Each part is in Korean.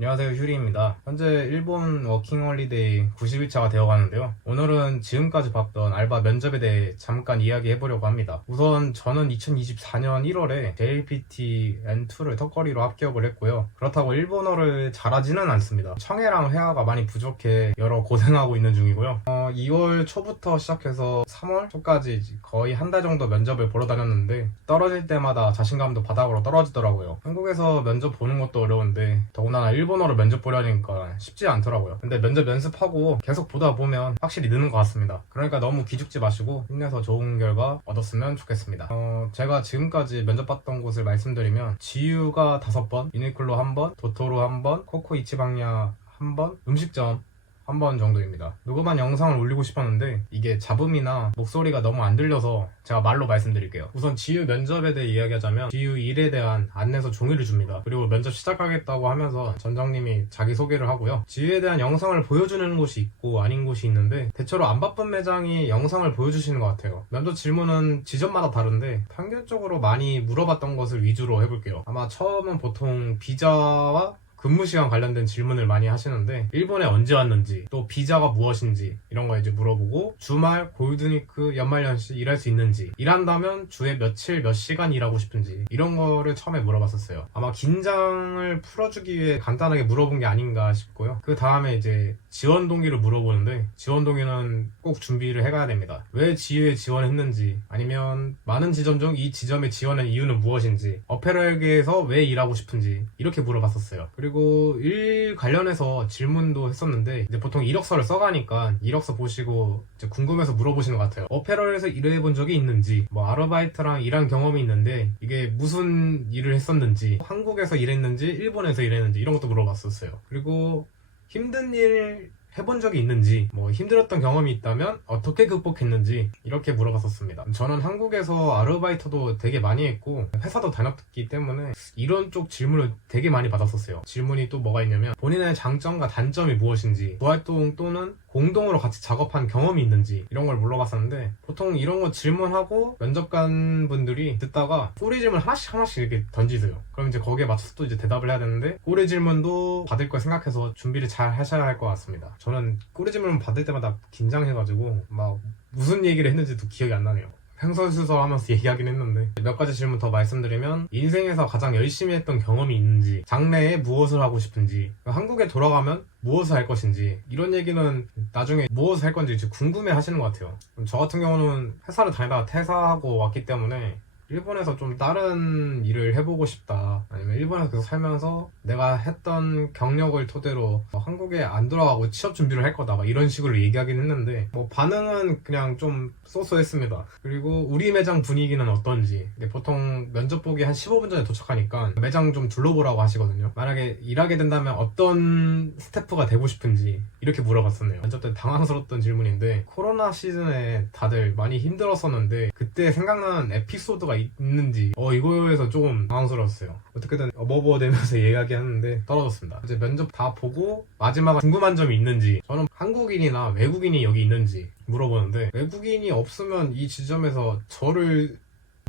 안녕하세요, 휴리입니다. 현재 일본 워킹홀리데이 90일차가 되어가는데요. 오늘은 지금까지 봤던 알바 면접에 대해 잠깐 이야기해보려고 합니다. 우선 저는 2024년 1월에 JLPT N2를 턱걸이로 합격을 했고요. 그렇다고 일본어를 잘하지는 않습니다. 청해랑 회화가 많이 부족해 여러 고생하고 있는 중이고요. 2월 초부터 시작해서 3월 초까지 거의 한 달 정도 면접을 보러 다녔는데 떨어질 때마다 자신감도 바닥으로 떨어지더라고요. 한국에서 면접 보는 것도 어려운데 더군다나 일본어로 면접 보려니까 쉽지 않더라고요. 근데 면접 연습하고 계속 보다 보면 확실히 느는 것 같습니다. 그러니까 너무 기죽지 마시고 힘내서 좋은 결과 얻었으면 좋겠습니다. 제가 지금까지 면접 봤던 곳을 말씀드리면 지유가 5번, 유니클로 1번, 도토로 1번, 코코 이치방야 1번, 음식점 1번 정도입니다. 녹음한 영상을 올리고 싶었는데 이게 잡음이나 목소리가 너무 안 들려서 제가 말로 말씀드릴게요. 우선 지유 면접에 대해 이야기하자면 지유 1에 대한 안내서 종이를 줍니다. 그리고 면접 시작하겠다고 하면서 전장님이 자기소개를 하고요. 지유에 대한 영상을 보여주는 곳이 있고 아닌 곳이 있는데 대체로 안 바쁜 매장이 영상을 보여주시는 것 같아요. 면접 질문은 지점마다 다른데 평균적으로 많이 물어봤던 것을 위주로 해볼게요. 아마 처음은 보통 비자와 근무 시간 관련된 질문을 많이 하시는데 일본에 언제 왔는지 또 비자가 무엇인지 이런 거 이제 물어보고 주말, 골든위크, 연말연시 일할 수 있는지 일한다면 주에 며칠 몇 시간 일하고 싶은지 이런 거를 처음에 물어봤었어요. 아마 긴장을 풀어주기 위해 간단하게 물어본 게 아닌가 싶고요. 그 다음에 이제 지원 동기를 물어보는데 지원 동기는 꼭 준비를 해가야 됩니다. 왜 지유에 지원했는지 아니면 많은 지점 중 이 지점에 지원한 이유는 무엇인지 어페럴계에서 왜 일하고 싶은지 이렇게 물어봤었어요. 그리고 일 관련해서 질문도 했었는데 이제 보통 이력서를 써가니까 이력서 보시고 이제 궁금해서 물어보시는 것 같아요. 어페럴에서 일해본 적이 있는지 뭐 아르바이트랑 일한 경험이 있는데 이게 무슨 일을 했었는지 한국에서 일했는지 일본에서 일했는지 이런 것도 물어봤었어요. 그리고 힘든 일 해본 적이 있는지 뭐 힘들었던 경험이 있다면 어떻게 극복했는지 이렇게 물어봤었습니다. 저는 한국에서 아르바이트도 되게 많이 했고 회사도 다녔기 때문에 이런 쪽 질문을 되게 많이 받았었어요. 질문이 또 뭐가 있냐면 본인의 장점과 단점이 무엇인지 부활동 또는 공동으로 같이 작업한 경험이 있는지 이런 걸 물어봤었는데 보통 이런 거 질문하고 면접관 분들이 듣다가 꼬리 질문 하나씩 이렇게 던지세요. 그럼 이제 거기에 맞춰서 또 이제 대답을 해야 되는데 꼬리 질문도 받을 걸 생각해서 준비를 잘 하셔야 할 것 같습니다. 저는 꼬리 질문 받을 때마다 긴장해가지고 막 무슨 얘기를 했는지도 기억이 안 나네요. 횡설수설하면서 얘기하긴 했는데 몇 가지 질문 더 말씀드리면 인생에서 가장 열심히 했던 경험이 있는지 장래에 무엇을 하고 싶은지 한국에 돌아가면 무엇을 할 것인지 이런 얘기는 나중에 무엇을 할 건지 궁금해 하시는 것 같아요. 저 같은 경우는 회사를 다니다가 퇴사하고 왔기 때문에 일본에서 좀 다른 일을 해보고 싶다 아니면 일본에서 계속 살면서 내가 했던 경력을 토대로 한국에 안 돌아가고 취업 준비를 할 거다 막 이런 식으로 얘기하긴 했는데 뭐 반응은 그냥 좀 쏘쏘했습니다. 그리고 우리 매장 분위기는 어떤지 보통 면접 보기 한 15분 전에 도착하니까 매장 좀 둘러보라고 하시거든요. 만약에 일하게 된다면 어떤 스태프가 되고 싶은지 이렇게 물어봤었네요. 면접 때 당황스러웠던 질문인데 코로나 시즌에 다들 많이 힘들었었는데 그때 생각나는 에피소드가 있는지 이거에서 조금 당황스러웠어요. 어떻게든 어버버대면서 이야기하는데 떨어졌습니다. 이제 면접 다 보고 마지막에 궁금한 점이 있는지 저는 한국인이나 외국인이 여기 있는지 물어보는데 외국인이 없으면 이 지점에서 저를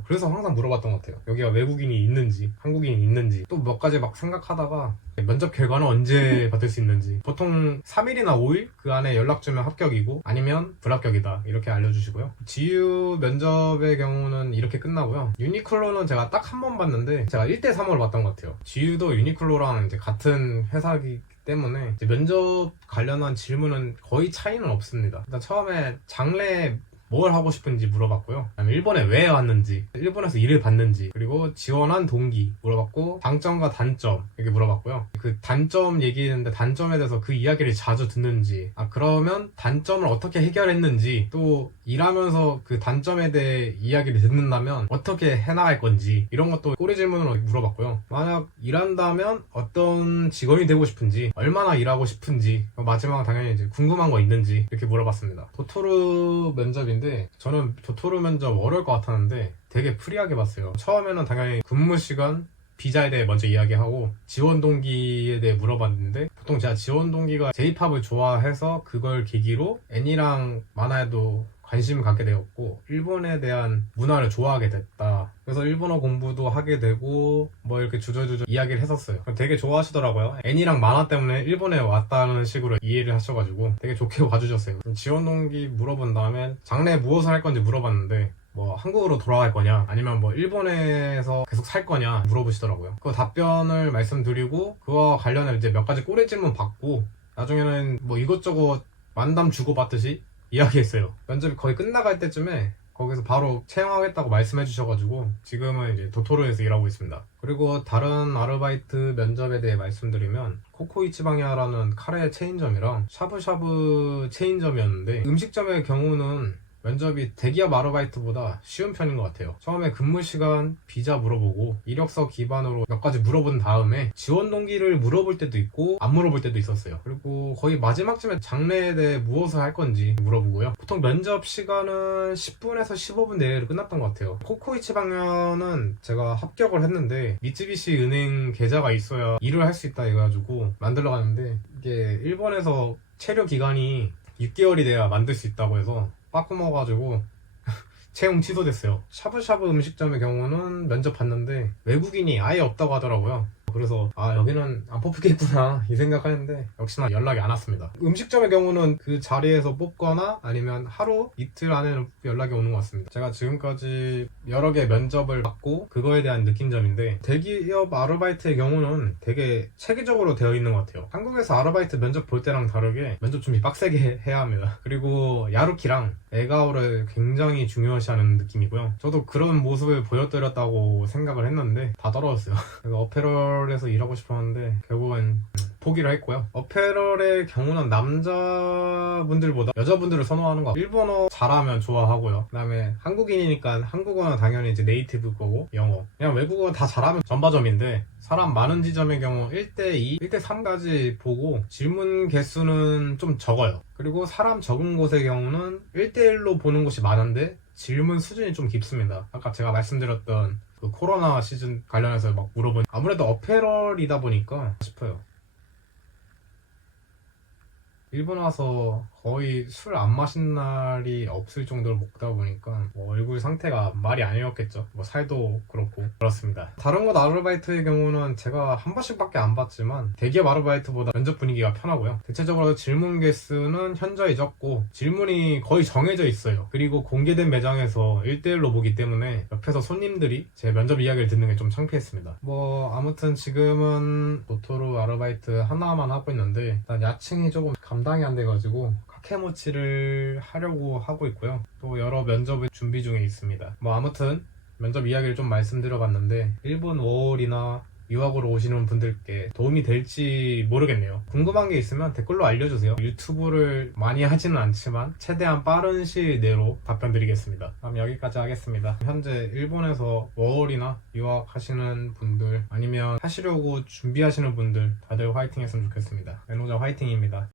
그래서 항상 물어봤던 것 같아요. 여기가 외국인이 있는지 한국인이 있는지 또 몇 가지 막 생각하다가 면접 결과는 언제 받을 수 있는지 보통 3일이나 5일 그 안에 연락 주면 합격이고 아니면 불합격이다 이렇게 알려주시고요. 지유 면접의 경우는 이렇게 끝나고요. 유니클로는 제가 딱 한 번 봤는데 제가 1대3으로 봤던 것 같아요. 지유도 유니클로랑 이제 같은 회사이기 때문에 이제 면접 관련한 질문은 거의 차이는 없습니다. 일단 처음에 장래 뭘 하고 싶은지 물어봤고요. 그다음에 일본에 왜 왔는지, 일본에서 일을 봤는지, 그리고 지원한 동기 물어봤고 장점과 단점 이렇게 물어봤고요. 그 단점 얘기했는데 단점에 대해서 그 이야기를 자주 듣는지 그러면 단점을 어떻게 해결했는지 또 일하면서 그 단점에 대해 이야기를 듣는다면 어떻게 해나갈 건지 이런 것도 꼬리 질문으로 물어봤고요. 만약 일한다면 어떤 직원이 되고 싶은지 얼마나 일하고 싶은지 마지막은 당연히 이제 궁금한 거 있는지 이렇게 물어봤습니다. 도토르 면접인데 저는 도토르 면접 어려울 것 같았는데 되게 프리하게 봤어요. 처음에는 당연히 근무 시간, 비자에 대해 먼저 이야기하고 지원 동기에 대해 물어봤는데 보통 제가 지원 동기가 J-POP을 좋아해서 그걸 계기로 애니랑 만화에도 관심을 갖게 되었고 일본에 대한 문화를 좋아하게 됐다. 그래서 일본어 공부도 하게 되고 뭐 이렇게 주저주저 이야기를 했었어요. 되게 좋아하시더라고요. 애니랑 만화 때문에 일본에 왔다는 식으로 이해를 하셔가지고 되게 좋게 봐주셨어요. 지원 동기 물어본 다음에 장래에 무엇을 할 건지 물어봤는데 뭐 한국으로 돌아갈 거냐 아니면 뭐 일본에서 계속 살 거냐 물어보시더라고요. 그 답변을 말씀드리고 그와 관련해 이제 몇 가지 꼬리 질문 받고 나중에는 뭐 이것저것 만담 주고받듯이 이야기했어요. 면접이 거의 끝나갈 때쯤에 거기서 바로 채용하겠다고 말씀해 주셔가지고 지금은 이제 도토로에서 일하고 있습니다. 그리고 다른 아르바이트 면접에 대해 말씀드리면 코코이치방야라는 카레 체인점이랑 샤브샤브 체인점이었는데 음식점의 경우는 면접이 대기업 아르바이트보다 쉬운 편인 것 같아요. 처음에 근무 시간, 비자 물어보고 이력서 기반으로 몇 가지 물어본 다음에 지원 동기를 물어볼 때도 있고 안 물어볼 때도 있었어요. 그리고 거의 마지막쯤에 장래에 대해 무엇을 할 건지 물어보고요. 보통 면접 시간은 10분에서 15분 내외로 끝났던 것 같아요. 코코이치 방면은 제가 합격을 했는데 미쯔비시 은행 계좌가 있어야 일을 할 수 있다 해가지고 만들러 갔는데 이게 일본에서 체류 기간이 6개월이 돼야 만들 수 있다고 해서 빠꾸먹어가지고 채용 취소됐어요. 샤브샤브 음식점의 경우는 면접 봤는데 외국인이 아예 없다고 하더라고요. 그래서 아 여기는 안 뽑히겠구나 이 생각하는데 역시나 연락이 안 왔습니다. 음식점의 경우는 그 자리에서 뽑거나 아니면 하루 이틀 안에는 연락이 오는 것 같습니다. 제가 지금까지 여러 개 면접을 받고 그거에 대한 느낀 점인데 대기업 아르바이트의 경우는 되게 체계적으로 되어 있는 것 같아요. 한국에서 아르바이트 면접 볼 때랑 다르게 면접 준비 빡세게 해야 합니다. 그리고 야루키랑 에가오를 굉장히 중요시하는 느낌이고요. 저도 그런 모습을 보여드렸다고 생각을 했는데 다 떨어졌어요. 그래서 어페럴에서 일하고 싶었는데 결국은 포기를 했고요. 어페럴의 경우는 남자분들보다 여자분들을 선호하는 것 같아요. 일본어 잘하면 좋아하고요. 그 다음에 한국인이니까 한국어는 당연히 이제 네이티브 거고 영어 그냥 외국어 다 잘하면 전바점인데 사람 많은 지점의 경우 1대2, 1대3까지 보고 질문 개수는 좀 적어요. 그리고 사람 적은 곳의 경우는 1대1로 보는 곳이 많은데 질문 수준이 좀 깊습니다. 아까 제가 말씀드렸던 그 코로나 시즌 관련해서 막 물어보니 아무래도 어페럴이다 보니까 싶어요. 일본 와서 거의 술 안 마신 날이 없을 정도로 먹다 보니까 뭐 얼굴 상태가 말이 아니었겠죠. 뭐 살도 그렇고 그렇습니다. 다른 곳 아르바이트의 경우는 제가 한 번씩밖에 안 봤지만 대기업 아르바이트보다 면접 분위기가 편하고요. 대체적으로 질문 개수는 현저히 적고 질문이 거의 정해져 있어요. 그리고 공개된 매장에서 1대1로 보기 때문에 옆에서 손님들이 제 면접 이야기를 듣는 게 좀 창피했습니다. 뭐 아무튼 지금은 도토로 아르바이트 하나만 하고 있는데 일단 야칭이 조금 감당이 안 돼가지고 카케모치를 하려고 하고 있고요. 또 여러 면접을 준비 중에 있습니다. 뭐 아무튼 면접 이야기를 좀 말씀드려봤는데 일본 워홀이나 유학으로 오시는 분들께 도움이 될지 모르겠네요. 궁금한 게 있으면 댓글로 알려주세요. 유튜브를 많이 하지는 않지만 최대한 빠른 시일 내로 답변 드리겠습니다. 그럼 여기까지 하겠습니다. 현재 일본에서 워홀이나 유학하시는 분들 아니면 하시려고 준비하시는 분들 다들 화이팅 했으면 좋겠습니다. 에노자 화이팅입니다.